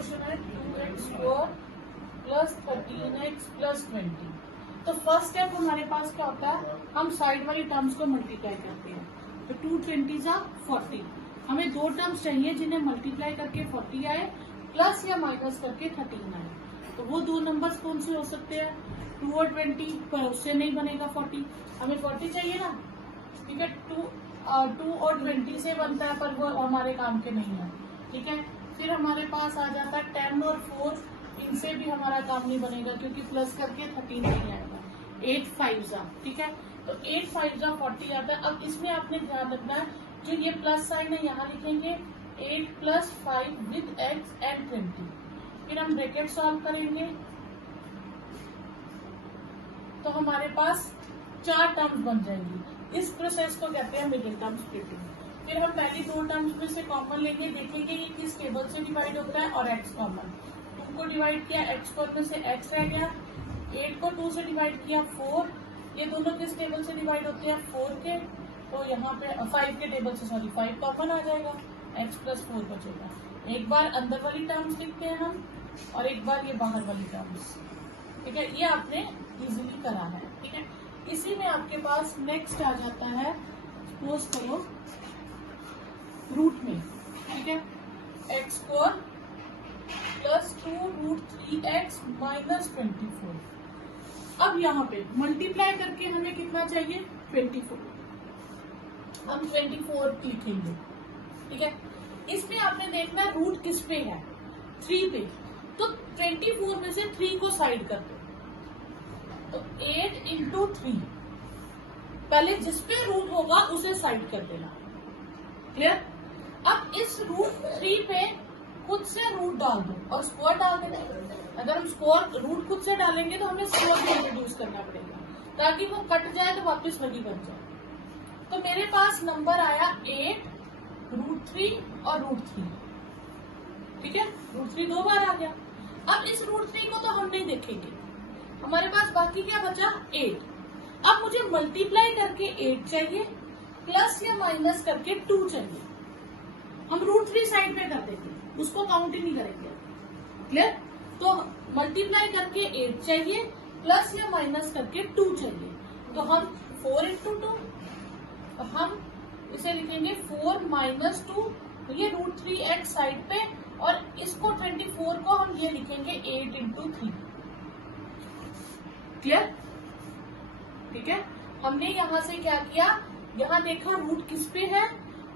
Question है 2x² plus 13x plus 20। तो first step हमारे पास क्या होता है, हम साइड वाली टर्म्स को मल्टीप्लाई करते हैं। तो 2 20 40, हमें दो टर्म्स चाहिए जिन्हें मल्टीप्लाई करके 40 आए प्लस या माइनस करके 13 आए। तो वो दो नंबर्स कौन से हो सकते हैं, 2 और 20, पर उससे नहीं बनेगा 40, हमें 40 चाहिए ना। ठीक है, 2 और 20 से बनता है, पर वो हमारे काम के नहीं है। ठीक है, फिर हमारे पास आ जाता है 10 और 4, इनसे भी हमारा काम नहीं बनेगा क्योंकि प्लस करके 13 नहीं आएगा। 8 5 ठीक है, तो 8 5 40 आता है। अब इसमें आपने ध्यान रखना है, जो ये प्लस साइन है यहाँ लिखेंगे 8 + 5 विद x एंड 20। फिर हम ब्रैकेट सॉल्व करेंगे तो हमारे पास 4 टर्म्स बन जाएंगी। इस प्रोसेस को कहते हैं मिडिल टर्म स्प्लिटिंग। फिर हम पहली दो टर्म्स में से कॉमन लेंगे, देखेंगे ये किस टेबल से डिवाइड होता है, और x कॉमन। 2 को डिवाइड किया, x² में से x रह गया। 8 को 2 से डिवाइड किया, 4। ये दोनों किस टेबल से डिवाइड होते हैं, 4 के। तो यहाँ पे 5 के टेबल से 5 कॉमन आ जाएगा, x + 4 बचेगा। एक बार अंदर वाली टर्म्स लिखते हैं हम, और एक बार ये बाहर वाली टर्म्स। ठीक है, ये आपने इजीली करा है। ठीक है, इसी में आपके पास नेक्स्ट आ जाता है, सपोज करो रूट में। ठीक है, x² + 2√3x - 24। अब यहाँ पे मल्टीप्लाई करके हमें कितना चाहिए, 24। हम 24 लिखेंगे। ठीक है, इसमें आपने देखना रूट किस पे है, 3 पे। तो 24 में से 3 को साइड कर दो, तो 8 × 3। पहले जिस पे रूट होगा उसे साइड कर देना। क्लियर। अब इस √3 पे खुद से रूट डाल दो और स्क्वायर डाल देना। अगर हम स्क्वायर रूट खुद से डालेंगे तो हमें स्क्वायर को इंट्रोड्यूस करना पड़ेगा, ताकि वो कट जाए तो वापस वही बन जाए। तो मेरे पास नंबर आया 8 √3 और √3। ठीक है, √3 दो बार आ गया। अब इस √3 को तो हम नहीं देखेंगे, हमारे पास बाकी क्या बचा, 8। अब मुझे मल्टीप्लाई करके 8 चाहिए, प्लस या माइनस करके 2 चाहिए। हम √3 साइड पे कर देंगे, उसको काउंट ही नहीं करेंगे। क्लियर। तो मल्टीप्लाई करके 8 चाहिए, प्लस या माइनस करके 2 चाहिए। तो हम 4 × 2, तो हम इसे लिखेंगे 4 - 2। ये √3x साइड पे, और इसको 24 को हम ये लिखेंगे 8 × 3। क्लियर। ठीक है, हमने यहाँ से क्या किया, यहाँ देखा रूट किस पे है,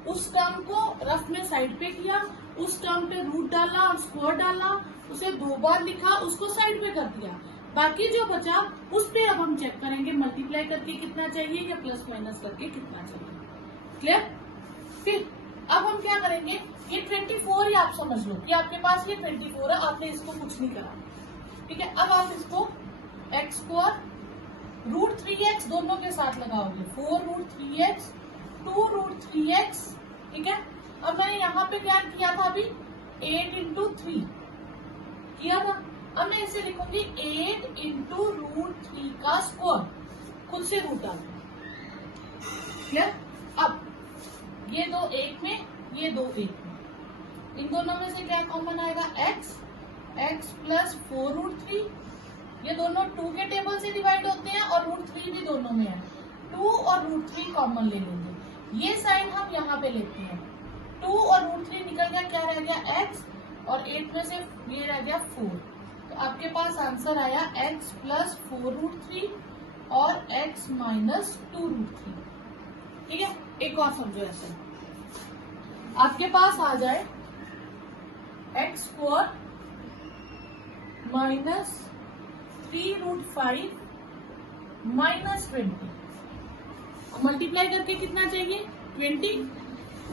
उस टर्म को रफ में साइड पे किया, उस टर्म पे रूट डाला और स्क्वायर डाला, उसे 2 बार लिखा, उसको साइड पे कर दिया। बाकी जो बचा उस पे अब हम चेक करेंगे मल्टीप्लाई करके कितना चाहिए या प्लस माइनस करके कितना चाहिए। क्लियर। फिर अब हम क्या करेंगे, ये 24 ही आप समझ लो कि आपके पास ये 24 है, आपने इसको कुछ नहीं करा। ठीक है, अब आप इसको x² √3x दोनों के साथ लगाओगे, 4√3x 2√3x। ठीक है, अब मैंने यहाँ पे क्या किया था, अभी 8 × 3 किया था। अब मैं इसे लिखूंगी 8 × √3 का स्क्वायर, खुद से रूट डाल। क्लियर। अब ये दो 1 में, ये दो 1 में, इन दोनों में से क्या कॉमन आएगा, x + 4√3। ये दोनों 2 के टेबल से डिवाइड होते हैं और √3 भी दोनों में है। 2 और √3 कॉमन ले लेंगे, ये साइन हम यहाँ पे लेते हैं। 2 और √3 निकल गया, क्या रह गया, x, और 8 में से ये रह गया 4। तो आपके पास आंसर आया x + 4√3 और x - 2√3। ठीक है, एक और समझो ऐसे, आपके पास आ जाए x² - 3√5 - 20। मल्टीप्लाई करके कितना चाहिए, 20।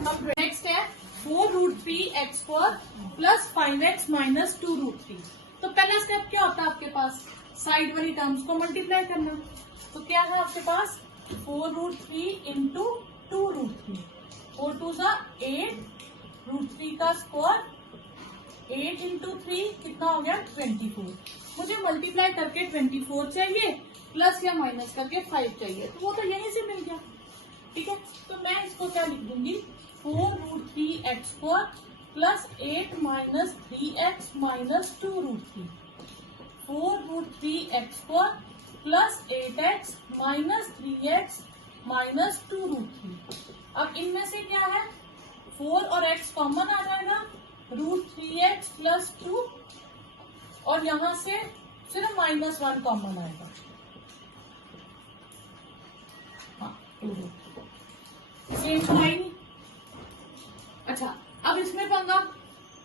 अब नेक्स्ट है 4√3x² + 5x - 2√3। तो पहला स्टेप क्या होता है आपके पास, साइड वाली टर्म्स को मल्टीप्लाई करना। तो क्या है आपके पास, 4√3 × 2√3, 4 2 8, √3 का स्क्वायर, 8 × 3 कितना हो गया, 24। मुझे मल्टीप्लाई करके 24 चाहिए, प्लस या माइनस करके 5 चाहिए, तो वो तो यहीं से मिल गया। ठीक है, तो मैं इसको क्या लिख दूंगी, 4√3x² plus 8 minus 3x minus 2 root 3, 4 root 3x square plus 8x minus 3x minus 2 root 3। अब इनमें से क्या है, 4 और x कॉमन आ जाएगा, रूट 3x प्लस 2, और यहां से सिर्फ -1 कॉमन आएगा। हाँ, 2 सेम तो है नहीं। अच्छा, अब इसमें पंगा,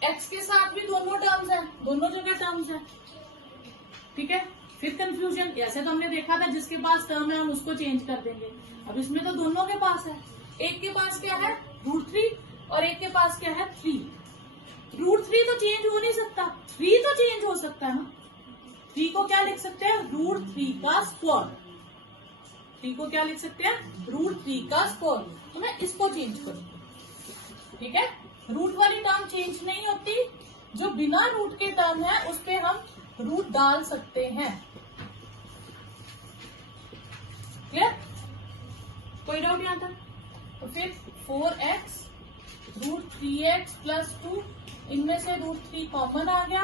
x के साथ भी दोनों टर्म्स हैं, दोनों जगह टर्म्स हैं, ठीक है। फिर कंफ्यूजन, ऐसे तो हमने देखा था जिसके पास टर्म है हम उसको चेंज कर देंगे। अब इसमें तो दोनों के पास है, एक के पास क्या है रूट 3 और एक के पास क्या है 3। रूट 3 तो चेंज हो नहीं सकता, 3 तो चेंज हो सकता है ना। 3 को क्या लिख सकते हैं, रूट 3 का स्क्वायर। 3 को क्या लिख सकते हैं, रूट 3 का स्क्वायर। तो मैं इसको चेंज करूंगी, ठीक है। रूट वाली टर्म चेंज नहीं होती, जो बिना रूट के टर्म है उस पे हम रूट डाल सकते हैं। क्लियर, कोई डाउट यहाँ तक? तो फिर 4x रूट 3x प्लस 2, इनमें से रूट 3 कॉमन आ गया,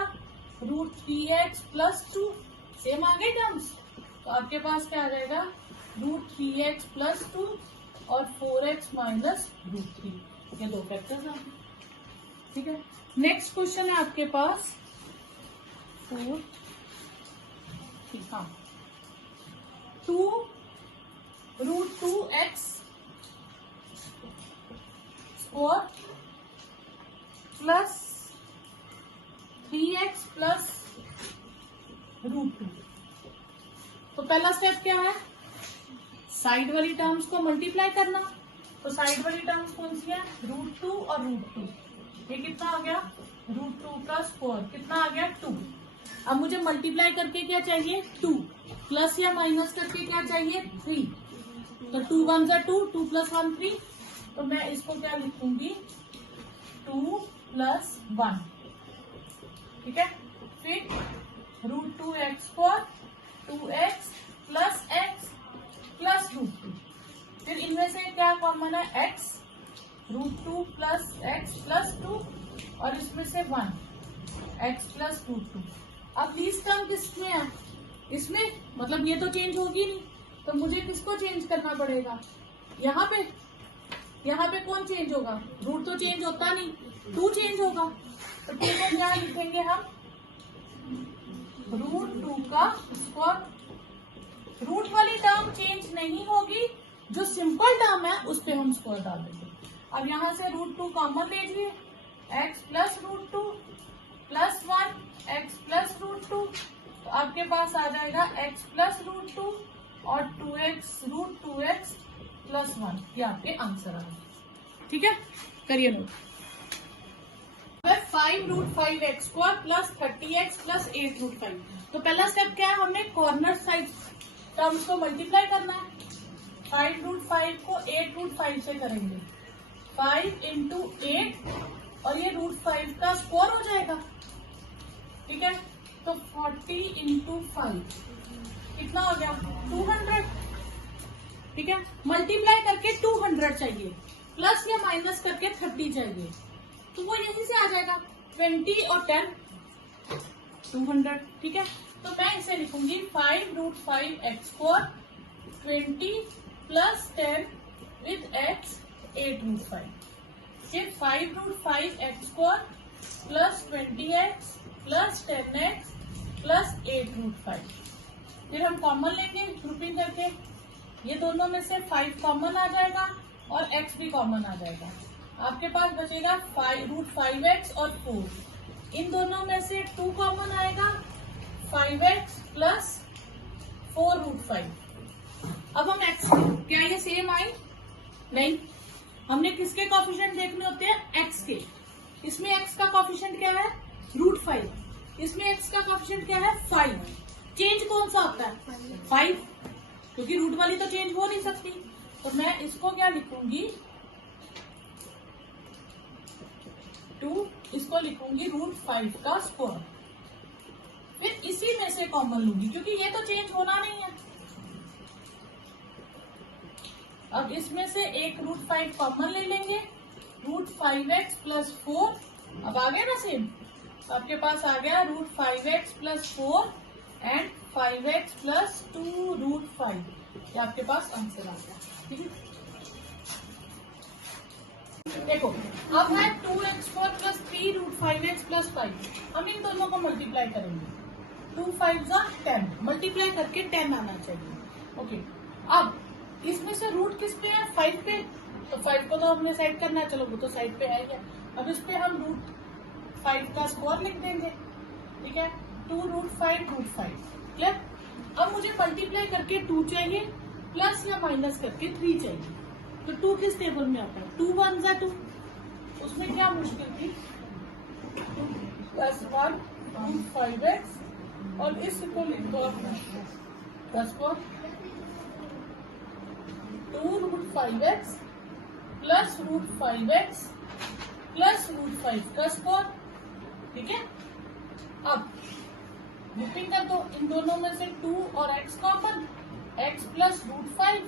रूट 3x प्लस 2 सेम आ गए टर्म्स। तो आपके पास क्या आ जाएगा, रूट 3x प्लस 2 और 4x माइनस रूट 3, ये दो फैक्टर्स आ गए, ठीक है। नेक्स्ट क्वेश्चन है आपके पास 4, हाँ, 2 root 2x square plus 3x plus root 2। तो पहला स्टेप क्या है, साइड वाली टर्म्स को मल्टीप्लाई करना। तो साइड वाली टर्म्स कौन सी है, रूट 2 और रूट 2। ये कितना आ गया, रूट 2 का स्क्वायर कितना आ गया 2। अब मुझे मल्टीप्लाई करके क्या चाहिए 2, प्लस या माइनस करके क्या चाहिए 3। तो 2 1 जा 2, 2 प्लस 1 3। तो मैं इसको क्या लिखूंगी 2 प्लस 1, ठीक है। फिर root 2x square 2x plus x plus root 2। फिर इनमें से क्या कॉमन है x, root 2 plus x plus 2, और इसमें से 1 x प्लस रूट 2। अब लीस्ट टर्म किसमें है, इसमें, मतलब ये तो चेंज होगी नहीं, तो मुझे किसको चेंज करना पड़ेगा, यहाँ पे कौन चेंज होगा, रूट तो चेंज होता नहीं, 2 चेंज होगा। तो 2 को क्या लिखेंगे हम, रूट 2 का स्क्वायर। रूट वाली टर्म चेंज नहीं होगी, जो सिंपल टर्म है उस पे हम स्क्वायर डाल देंगे। अब यहाँ से रूट 2 कॉमन ले लीजिए, x plus root 2 plus 1 x plus root 2। तो आपके पास आ जाएगा x प्लस रूट 2 और 2x रूट 2x प्लस 1। ये आपके आंसर आ गए, ठीक है। करिए note. 5 root 5x square plus 30x plus 8 root 5। तो पहला स्टेप क्या है, हमने कॉर्नर साइड टर्म्स को मल्टीप्लाई करना है। 5 रूट 5 को 8 रूट 5 से करेंगे, 5 इंटू 8 और ये रूट 5 का स्क्वायर हो जाएगा, ठीक है। तो 40 इंटू 5 कितना हो गया 200, ठीक है। मल्टीप्लाई करके 200 चाहिए, प्लस या माइनस करके 30 चाहिए, तो वो यहीं से आ जाएगा 20 और 10 200, ठीक है। तो मैं इसे लिखूंगी 5 root 5 x square 20 plus 10 with x 8 root 5। फिर 5 root 5 x square plus 20x plus 10x plus 8 root 5। फिर हम कॉमन लेंगे ग्रुपिंग करके, ये दोनों में से 5 कॉमन आ जाएगा और x भी कॉमन आ जाएगा। आपके पास बचेगा 5 रूट 5x और 4। इन दोनों में से 2 कॉमन आएगा, 5x प्लस 4 रूट 5। अब हम x, क्या ये सेम आई नहीं, हमने किसके कॉफिशिएंट देखने होते हैं x के। इसमें x का कॉफिशिएंट क्या है रूट 5, इसमें x का कॉफिशिएंट क्या है 5। चेंज कौन सा होता है 5, क्योंकि रूट वाली तो चेंज हो नहीं सकती। तो मैं इसको क्या लिखूंगी 2, इसको लिखूंगी रूट 5 का स्क्वायर। फिर इसी में से कॉमन लूंगी क्योंकि ये तो चेंज होना नहीं है। अब इसमें से एक रूट 5 कॉमन ले लेंगे, रूट 5x प्लस 4 अब आ गया ना सेम, आपके पास आ गया √5x + 4 एंड 5x + 2 √5, ये आपके पास आंसर आ गया। ठीक है, देखो अब है 2x4 + 3 √5x + 5, हम इन दोनों को मल्टीप्लाई करेंगे। 2 5 10, मल्टीप्लाई करके 10 आना चाहिए। ओके, अब इसमें से रूट किस पे है? 5 पे, तो 5 को तो हमने साइड करना है, चलो वो तो साइड पे है ही है। अब इस पे हम √5 का स्क्वायर लिख देंगे। ठीक है, 2 √5 √5 क्लियर। अब मुझे मल्टीप्लाई करके 2 चाहिए, प्लस या माइनस करके 3 चाहिए। तो 2 किस टेबल में आता है? 2 1 2, उसमें क्या मुश्किल थी? 2 + 1 √5x, और इसको लिख दो प्लस 4 2 √5x + √5x + √5 का स्क्वायर। ठीक है, अब ग्रुपिंग कर दो, इन दोनों में से 2 और x कॉमन, x + √5,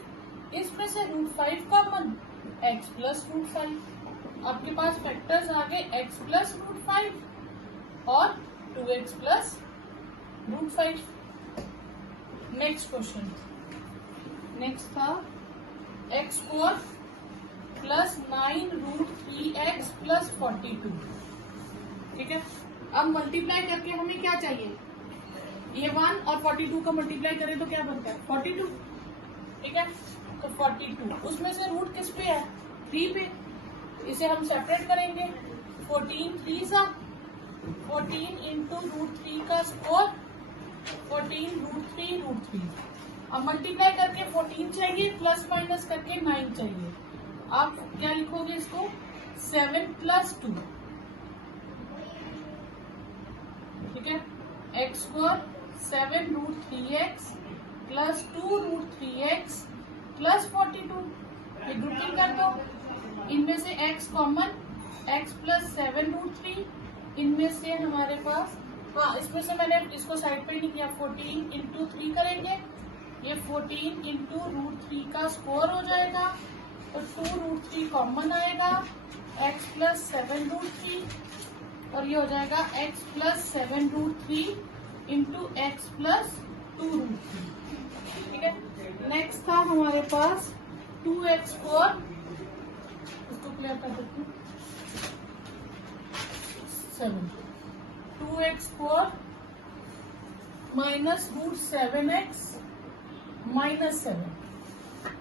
इसमें से √5 कॉमन, x + √5। आपके पास फैक्टर्स आ गए x + √5 और 2x + √5। नेक्स्ट क्वेश्चन, नेक्स्ट था x4 + 9 √3x + 42। ठीक है, अब मल्टीप्लाई करके हमें क्या चाहिए? ये 1 और 42 का मल्टीप्लाई करें तो क्या बनता है? 42। ठीक है, तो 42, उसमें से रूट किस पे है? 3 पे, इसे हम सेपरेट करेंगे। 14 3 सा 14 × √3 का स्क्वायर, 14 √3 √3। अब मल्टीप्लाई करके 14 चाहिए, प्लस माइनस करके 9 चाहिए। आप क्या लिखोगे इसको? 7 + 2। ठीक है, x4 7 √3x + 2 √3x + 42। ये ग्रुपिंग कर दो, इनमें से x कॉमन, x + 7 √3, इनमें से हमारे पास, हाँ इसमें से मैंने इसको साइड पे नहीं किया, 14 × 3 करेंगे, ये 14 × √3 का स्क्वायर हो जाएगा, तो 2 √3 कॉमन आएगा, x + 7 √3, और ये हो जाएगा x + 7 √3 × x + 2 √3। ठीक है, नेक्स्ट था हमारे पास 2x4, इसको क्लियर कर देते हैं, 7 2x4 - √7x - 7।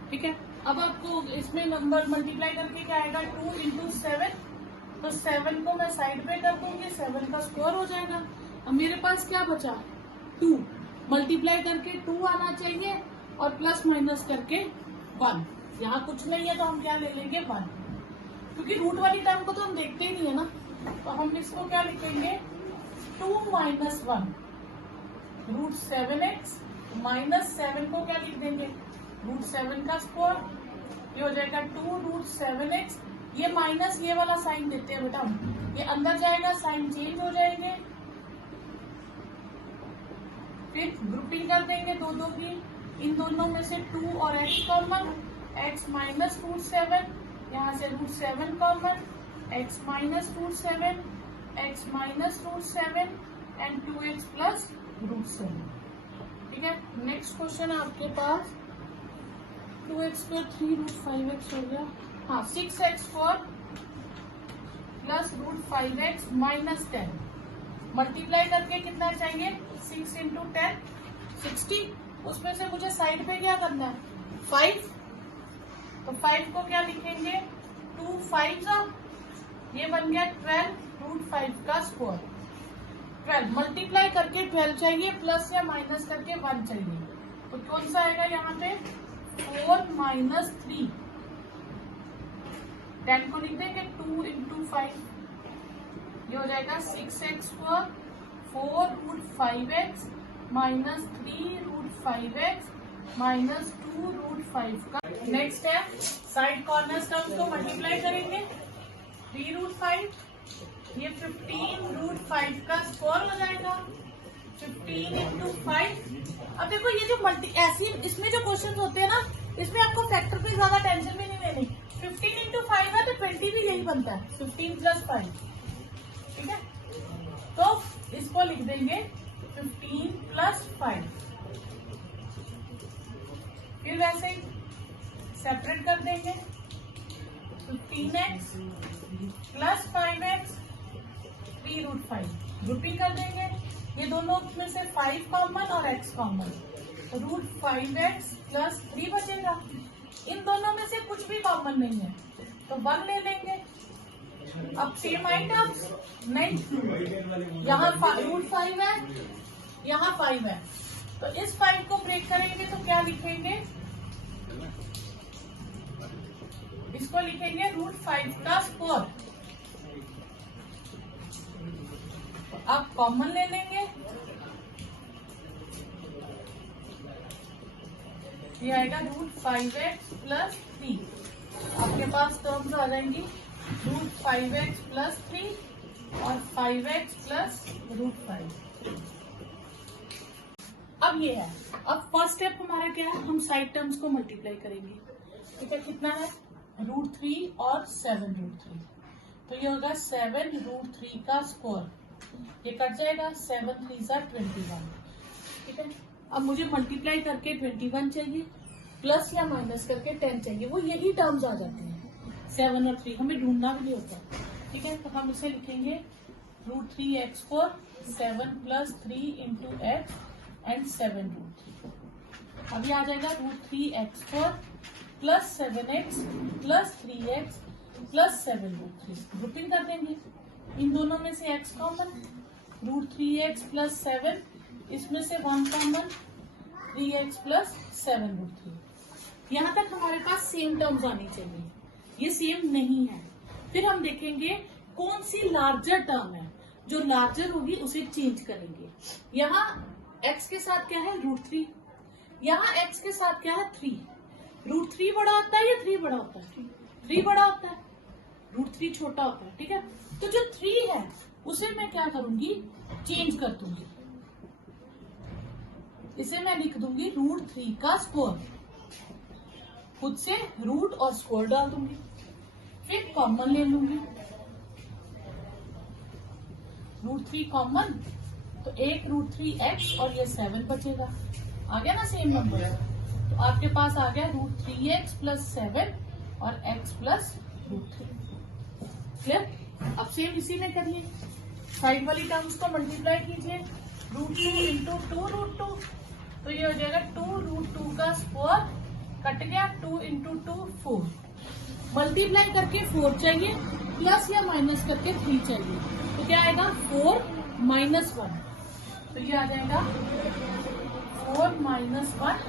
ठीक है, अब आपको इसमें नंबर मल्टीप्लाई करके क्या आएगा? 2 × 7, तो 7 को मैं साइड पे कर दूंगी, 7 का स्क्वायर हो जाएगा। अब मेरे पास क्या बचा? 2, मल्टीप्लाई करके 2 आना चाहिए, और प्लस माइनस करके 1। यहाँ कुछ नहीं है तो हम क्या ले लेंगे? 1, क्योंकि रूट वाली टर्म को तो हम देखते ही नहीं है ना, तो हम इसको क्या लिखेंगे? 2 - 1 √7x, -7 को क्या लिख देंगे? √7 का स्क्वायर, ये हो जाएगा 2 √7x। ये माइनस ये वाला साइन देते हैं बेटा, ये अंदर जाएगा, साइन चेंज हो जाएंगे, फिर ग्रुपिंग कर देंगे दो की, इन दोनों में से 2 और x कॉमन, x - √7, यहाँ से √7 common, x - √7, x - √7 and 2x + √7। ठीक है, नेक्स्ट क्वेश्चन आपके पास 2x2 3 √5x हो गया, हाँ 6x4 + √5x - 10, मल्टीप्लाई करके कितना चाहिए? 6 × 10 60, उसमें से मुझे साइड पे क्या करना है? 5, तो 5 को क्या लिखेंगे? 2 5 ये बन गया 12 √5 का स्क्वायर। 12 मल्टीप्लाई करके 12 चाहिए, प्लस या माइनस करके 1 चाहिए, तो कौन सा आएगा यहाँ पे? 4 - 3, 10 को लिख देंगे 2 × 5, ये हो जाएगा 6x4 4 √5x - 3 √5x - 2 √5 का। नेक्स्ट है साइड कॉर्नर टर्म्स को मल्टीप्लाई करेंगे, 3 √5, ये 15 √5 का स्क्वायर हो जाएगा, 15 × 5। अब देखो ये जो ऐसी इसमें जो क्वेश्चन होते हैं ना, इसमें आपको फैक्टर पे ज्यादा टेंशन भी नहीं लेनी। 15 × 5 है तो 20 भी यही बनता है, 15 + 5, ठीक है, तो इसको लिख देंगे 15 प्लस 5। फिर वैसे ही सेपरेट कर देंगे 15x प्लस 5x 3√5, ग्रुपिंग कर देंगे। ये दोनों में से 5 कॉमन और x कॉमन, √5x प्लस 3 बचेगा। इन दोनों में से कुछ भी कॉमन नहीं है तो 1 ले लेंगे। अब सेम आइटम्स नहीं, यहाँ √5 है, यहाँ 5 है, तो इस 5 को ब्रेक करेंगे तो क्या लिखेंगे, इसको लिखेंगे √5 का स्क्वायर। अब कॉमन ले लेंगे, ये आएगा √5x प्लस 3। आपके पास टर्म्स आ जाएंगी √5x प्लस 3 और 5x प्लस √5। अब ये है, अब फर्स्ट स्टेप हमारा क्या है, हम साइड टर्म्स को मल्टीप्लाई करेंगे। ठीक है, कितना है, √3 और 7√3, तो ये होगा 7√3 का स्क्वायर। ये कट जाएगा, 7 3 21। ठीक है, अब मुझे मल्टीप्लाई करके 21 चाहिए, प्लस या माइनस करके 10 चाहिए, वो यही टर्म्स आ जाते हैं 7 और 3, हमें ढूंढना भी नहीं होता। ठीक है, तो हम इसे लिखेंगे √3x², 7 plus 3 into x and 7√3। अभी आ जाएगा √3x² plus 7x plus 3x plus 7√3, grouping कर देंगे। इन दोनों में से x कॉमन, √3x प्लस 7, इसमें से 1 कॉमन, 3x प्लस 7√3। यहाँ तक हमारे पास सेम टर्म्स आनी चाहिए, ये सेम नहीं है। फिर हम देखेंगे कौन सी लार्जर टर्म है, जो लार्जर होगी उसे चेंज करेंगे। यहाँ x के साथ क्या है, √3, यहाँ x के साथ क्या है, 3। √3 बड़ा होता है या 3 बड़ा होता है, 3 बड़ा होता है, √3 छोटा होता है। ठीक है, तो जो 3 है उसे मैं क्या करूंगी, चेंज कर दूंगी, इसे मैं लिख दूंगी √3 का स्क्वायर, खुद से रूट और स्क्वायर डाल दूंगी। फिर कॉमन ले लूंगी, √3 कॉमन, तो एक √3x और ये 7 बचेगा, आ गया ना सेम नंबर। तो आपके पास आ गया √3x प्लस 7 और x प्लस √3। क्लियर, अब सेम इसी में करिए, साइड वाली टर्म्स को मल्टीप्लाई कीजिए, √2 इंटू 2√2, तो ये हो जाएगा 2√2 का स्क्वायर, कट गया, 2 इंटू 2 4, मल्टीप्लाई करके 4 चाहिए, प्लस या माइनस करके 3 चाहिए, तो क्या आएगा 4 माइनस 1, तो ये आ जाएगा 4 माइनस 1,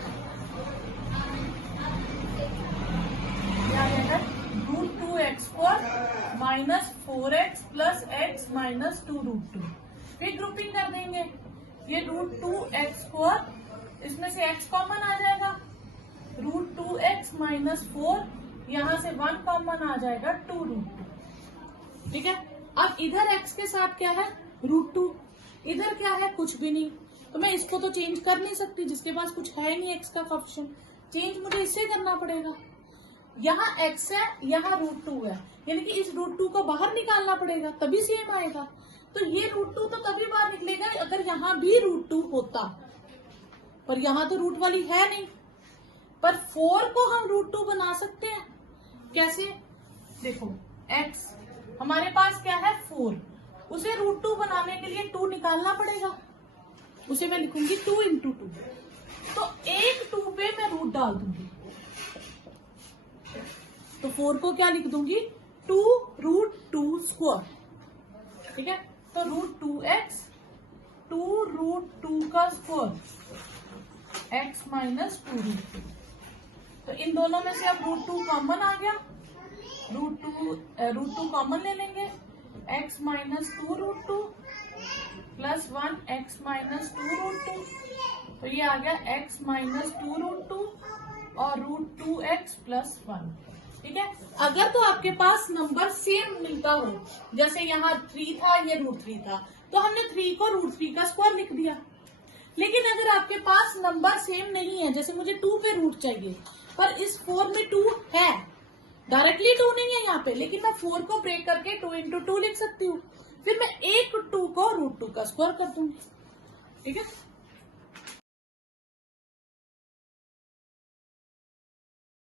ये आ जाएगा √2x² minus 4x plus x minus 2√2। फिर ग्रुपिंग कर देंगे, ये √2x², इसमें से x कॉमन आ जाएगा, √2x माइनस 4, यहाँ से 1 कॉमन आ जाएगा 2√2। ठीक है, अब इधर x के साथ क्या है, √2, इधर क्या है, कुछ भी नहीं, तो मैं इसको तो चेंज कर नहीं सकती, जिसके पास कुछ है नहीं x का कोएफिशिएंट, चेंज मुझे इससे करना पड़ेगा। यहाँ x है, यहाँ √2 है, यानी कि इस √2 को बाहर निकालना पड़ेगा, तभी सेम आएगा। तो ये √2 तो तभी बाहर निकलेगा अगर यहाँ भी √2 होता, पर यहाँ तो रूट वाली है नहीं। पर 4 को हम √2 बना सकते हैं, कैसे, देखो x हमारे पास क्या है 4, उसे √2 बनाने के लिए 2 निकालना पड़ेगा, उसे मैं लिखूंगी 2 इंटू 2, तो एक 2 पे मैं रूट डाल दूंगी, तो 4 को क्या लिख दूंगी, 2√2²। ठीक है, तो √2x, 2√2 का स्क्वायर, x माइनस 2√2, तो इन दोनों में से अब √2 कॉमन आ गया, √2 कॉमन ले लेंगे, x minus 2√2 plus 1 x minus 2√2, तो ये आ गया x माइनस 2√2 और √2x प्लस 1। ठीक है, अगर तो आपके पास नंबर सेम मिलता हो, जैसे यहाँ 3 था, ये √3 था, तो हमने 3 को √3 का स्क्वायर लिख दिया। लेकिन अगर आपके पास नंबर सेम नहीं है, जैसे मुझे 2 पे रूट चाहिए, पर इस 4 में 2 है, डायरेक्टली 2 नहीं है यहाँ पे, लेकिन मैं 4 को ब्रेक करके 2 इंटू 2 लिख सकती हूँ, फिर मैं एक 2 को √2 का स्क्वायर कर दूंगी। ठीक है,